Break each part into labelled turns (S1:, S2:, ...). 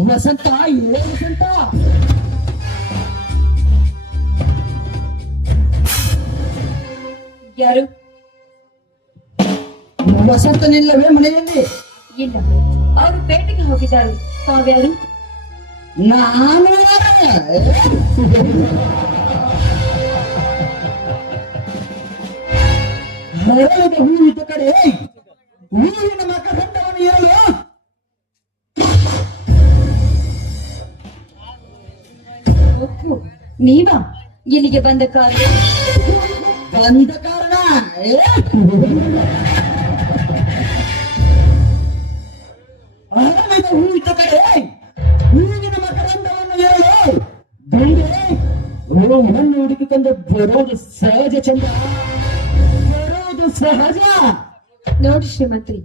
S1: ವಸಂತ ಏ ವಸಂತ
S2: ಯಾರು?
S1: ವಸಂತನಿಲ್ಲವೇ ಮನೆಯಲ್ಲಿ
S2: ಇಲ್ಲ. ಅವರು ಪೇಟೆಗೆ ಹೋಗಿದ್ದಾರೆ. ತಾವ್ಯಾರು?
S1: ನಾನು. ಹರಳಿದ ಹೂವಿದ್ದ ಕಡೆ ಹೂವಿನ ಮಕರಂದವನ್ನು ಇರಲು
S2: ನೀವಾ? ಇಲ್ಲಿಗೆ ಬಂದ ಕಾರಣ?
S1: ಬಂದ ಕಾರಣ? ಹೂ ಇದ್ದ ಕಡೆ ಹೂವಿನ ಮಕರಂದವನ್ನು ಇರಲು ಬಂದೆ ಹೂವನ್ನು ಹುಡುಕಿಕೊಂಡು ಬರೋದು ಸಹಜ ಚಂದ. ಬರೋದು ಸಹಜ.
S2: ನೋಡಿ ಶ್ರೀಮಂತ್ರಿ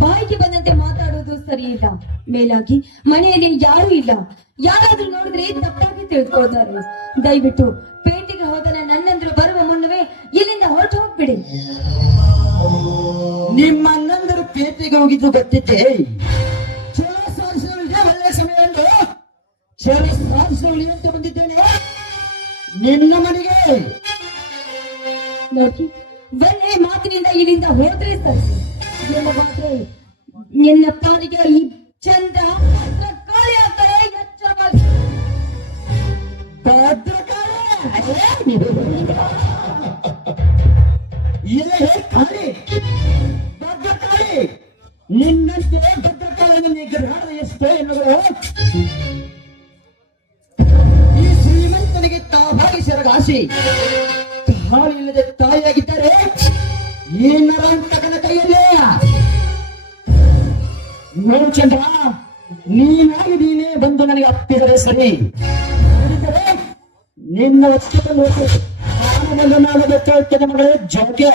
S2: ಬಾಯಿಗೆ ಬಂದಂತೆ ಮಾತಾಡೋದು ಸರಿ ಇಲ್ಲ ಮೇಲಾಗಿ ಮನೆಯಲ್ಲಿ ಯಾರು ಇಲ್ಲ. ಯಾರಾದ್ರೂ ನೋಡಿದ್ರೆ ತಿಳ್ಕೊಳ್ತಾರೆ ದಯವಿಟ್ಟು ಪೇಟೆಗೆ ಹೋದರೆ ನನ್ನಂದ್ರು ಬರುವ ಮುನ್ನವೇ ಇಲ್ಲಿಂದ ಹೊರಟು ಹೋಗ್ಬಿಡಿ.
S1: ನಿಮ್ಮ ಅಣ್ಣಂದರು ಪೇಟೆಗೆ ಹೋಗಿದ್ದು ಗೊತ್ತಿತ್ತೆ? ಚಲೋ ಸಾಧಿಸಲಿಗೆ ಒಳ್ಳೆ ಸಮಯ ಎಂದು ಚಲೋ ಸಾಧಿಸಲಿ ಅಂತ ಬಂದಿದ್ದೇನೆ? ನಿನ್ನ ಮನೆಗೆ.
S2: ನೋಡಿ ಒಳ್ಳೆ ಮಾತಿನಿಂದ ಇಲ್ಲಿಂದ ಹೋದ್ರೆ ಸರ್. ಇಲ್ಲವಾದ್ರೆ ನಿನ್ನ ಪಾಲಿಗೆ ಈ ಚಂದ್ರ
S1: ಭದ್ರಕಾಳಿ ನಿನ್ನಂತೆ ಭದ್ರಕಾಳಿಯನ್ನು ನಿಗ್ರಹ ಎಷ್ಟೋ ಎನ್ನುವುದು, ಈ ಶ್ರೀಮಂತನಿಗೆ ತಾವಾಗಿ ಸೆರಗಾಸಿ ಕಾಳಿ ಇಲ್ಲದೆ ತಾಯಿಯಾಗಿದ್ದರೆ ಈ ನರಾಂತಕನ ಕೈಯಲ್ಲೇ ನೋಡು ಚಂದ್ರ ನೀನಾಗಿ ನೀನೇ ಬಂದು ನನಗೆ ಅಪ್ಪಿದರೆ ಸರಿ. ನಿನ್ನ ನಿನ್ನ ನೋಡಿ ನಾನು ನಾನು ಗೊತ್ತಿರುತ್ತೇನೆ ಮಗಳೇ ಜೋಕೆ.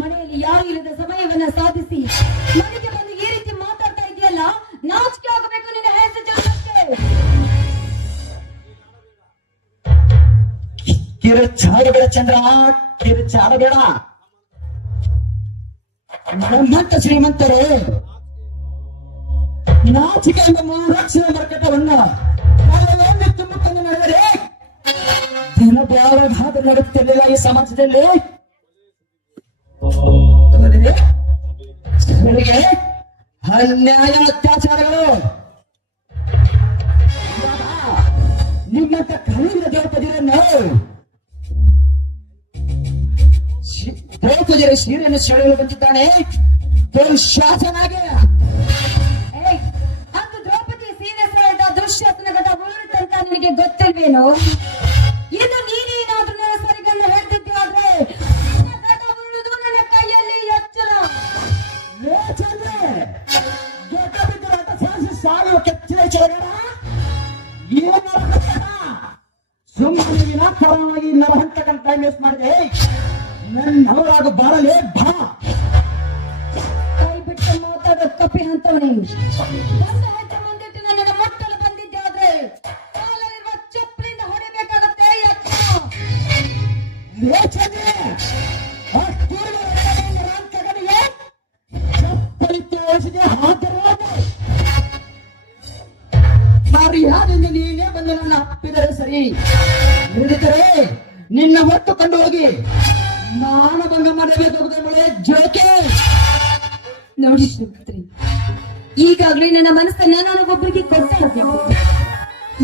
S2: ಮನೆಯಲ್ಲಿ ಯಾರು ಇಲ್ಲದ ಸಮಯವನ್ನ ಸಾಧಿಸಿ, ಮನೆಗೆ ಬಂದು ಈ ರೀತಿ ಮಾತಾಡ್ತಾ ಇದೆಯಲ್ಲ, ನಾಚಿಕೆ ಆಗಬೇಕು ನಿನ್ನ ಹೆಸರು
S1: ಕಿರುಚಾಡಬೇಡ ಚಂದ್ರ ಕಿರುಚಾಡಬೇಡ ಶ್ರೀಮಂತ ಶ್ರೀಮಂತರು. ನಾಚಿಕೆ ಎಂಬ ಮೂರಕ್ಷರ ಮರ್ಕಟವನ್ನ ತುಂಬುಕೊಂಡು ನಡೆದರೆ ದಿನ ಭಾಗ ನಡೆಯುತ್ತಿರಲಿಲ್ಲ ಈ ಸಮಾಜದಲ್ಲಿ. ಅನ್ಯಾಯ ಅತ್ಯಾಚಾರಗಳು ನಿಮ್ಮಂತ ಕಲಿದ ದ್ರೌಪದಿರನ್ನು ದ್ರೌಪದಿಯರ ಸೀರೆಯನ್ನು ಸೆಳೆಯಲು ಬಂದಿದ್ದಾನೆ. ದುರ್ಶಾಸನಾಗೆ
S2: ಏಯ್, ಅಂದು ದ್ರೌಪದಿ ಸೀರೆ ಸೆಳೆದ ದುಶ್ಯಾಸನ ಘಟ ಉರುಳಿತಂತ ನಿನಗೆ ಗೊತ್ತಿಲ್ವೇನೋ?
S1: ವಿನಾಕಾರಣವಾಗಿ ನರಹಂತಕನ ಟೈಮ್ ವೇಸ್ಟ್ ಮಾಡಿದೆ. ನನ್ನವರಾಗ ಬಾರಲೇ ಬಾ.
S2: ಕೈ ಬಿಟ್ಟು ಮಾತಾಡೋ ಕಪಿ ಅಂತವನೇ. ಬಂದ ಹೆಜ್ಜೆ
S1: ಇಲ್ಲದಿದ್ದರೆ ನಿನ್ನ ಹೊತ್ತು ಕಂಡು ಹೋಗಿ ಮಾನಭಂಗ ಮಾಡಬೇಕು ಮಳೆ ಜೋಕೆ
S2: ನೋಡಿ ಶ್ರೀಮಂತ್ರಿ ಈಗಾಗ್ಲೇ ನನ್ನ ಮನಸ್ಸನ್ನ ನಾನು ಒಬ್ಬರಿಗೆ ಕೊಟ್ಟಾಗಬೇಕು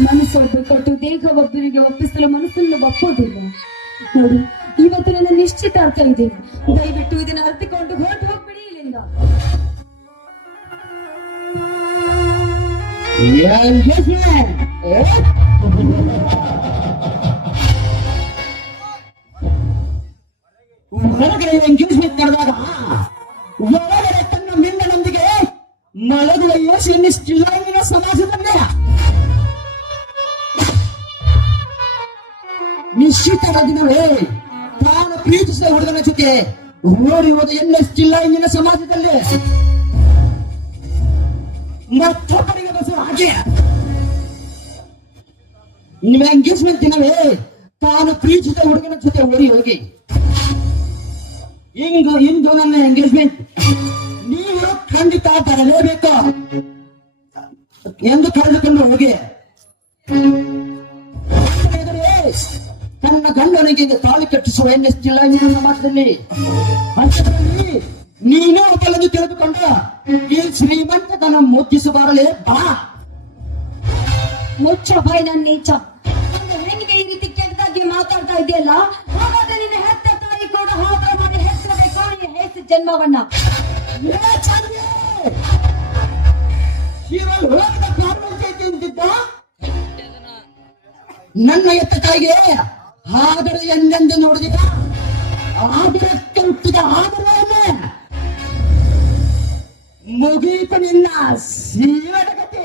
S2: ಮನಸ್ಸೊಬ್ಬ ಕೊಟ್ಟು ದೇಹ ಒಬ್ಬರಿಗೆ ಒಪ್ಪಿಸಲು ಮನಸ್ಸನ್ನು ಒಪ್ಪೋದಿಲ್ಲ ನೋಡಿ ಇವತ್ತು ನನ್ನ ನಿಶ್ಚಿತಾರ್ಥ ಇದೆ ದಯವಿಟ್ಟು ಇದನ್ನ ಅರ್ಥಿಕೊಂಡು ಹೊರಟು ಹೋಗ್ಬಿಡಿ ಇಲ್ಲಿಂದ
S1: Engagement. Eh? ಹೊರಗಡೆ ಎಂಗೇಜ್ಮೆಂಟ್ ಮಾಡಿದಾಗ ಒಳಗಡೆ ತನ್ನ ಮಿಂಡನೊಂದಿಗೆ ಮಲಗುವ ಯೋಚನೆ ಇಂದಿನ ಸಮಾಜದಲ್ಲಿ ನಿಶ್ಚಿತವಾಗಿ ನಾವೇ ತಾನು ಪ್ರೀತಿಸಿದ ಹುಡುಗನ ಜೊತೆ ಓಡಿ ಹೋದ ಸ್ಟಿಲ್ಲ ಇಂದಿನ ಸಮಾಜದಲ್ಲಿ ಮತ್ತೊಬ್ಬರಿಗೆ ಬಸವ ಹಾಗೆ. ನಿಮ್ಮ ಎಂಗೇಜ್ಮೆಂಟ್ ದಿನವೇ ತಾನು ಪ್ರೀತಿಸಿದ ಹುಡುಗನ ಜೊತೆ ಓಡಿ ಹೋಗಿ. ಇಂದು ಇಂದು ನನ್ನ ಎಂಗೇಜ್ಮೆಂಟ್ ನೀವು ಖಂಡಿತ ಬರಲೇಬೇಕು. ಎಂದು ಕರೆದುಕೊಂಡು ಹೋಗಿ. ತನ್ನ ಗಂಡನಿಗೆ ತಾಳಿ ಕಟ್ಟಿಸುವ ಎನ್ನಿಸ್ತಿಲ್ಲ ನಿನ್ನ ಮಾತ್ರದಲ್ಲಿ. ನೀನು ನೀನೇ ಒಬ್ಬಳನ್ನು ತಿಳಿದುಕೊಂಡ ಈ ಶ್ರೀಮಂತತನ ಮುಚ್ಚಿಸಬಾರಲೇ ಬಾ.
S2: ಮುಚ್ಚ ಬಾಯ್ ನನ್ನ ನೀಚ. ಹೆಂಗಿದೆ ಈ ರೀತಿ ಕೆಟ್ಟದಾಗಿ ಮಾತಾಡ್ತಾ ಇದೆಯಲ್ಲ? ಹಾಗಾದ್ರೆ ನಿನ್ನ ಹೆತ್ತ ತಾಯಿ ಕೂಡ ಹಾಗ ಜನ್ಮವನ್ನ
S1: ನನ್ನ ಎತ್ತ ತಾಯಿಗೆ ಆದರೂ ಎಂದೆಂದು ನೋಡಿದ ಆದುರಕ್ಕೆ ಹುಟ್ಟಿದ ಆದರವೇ ಮುಗೀತು ನಿನ್ನ ಸೀರಗತಿ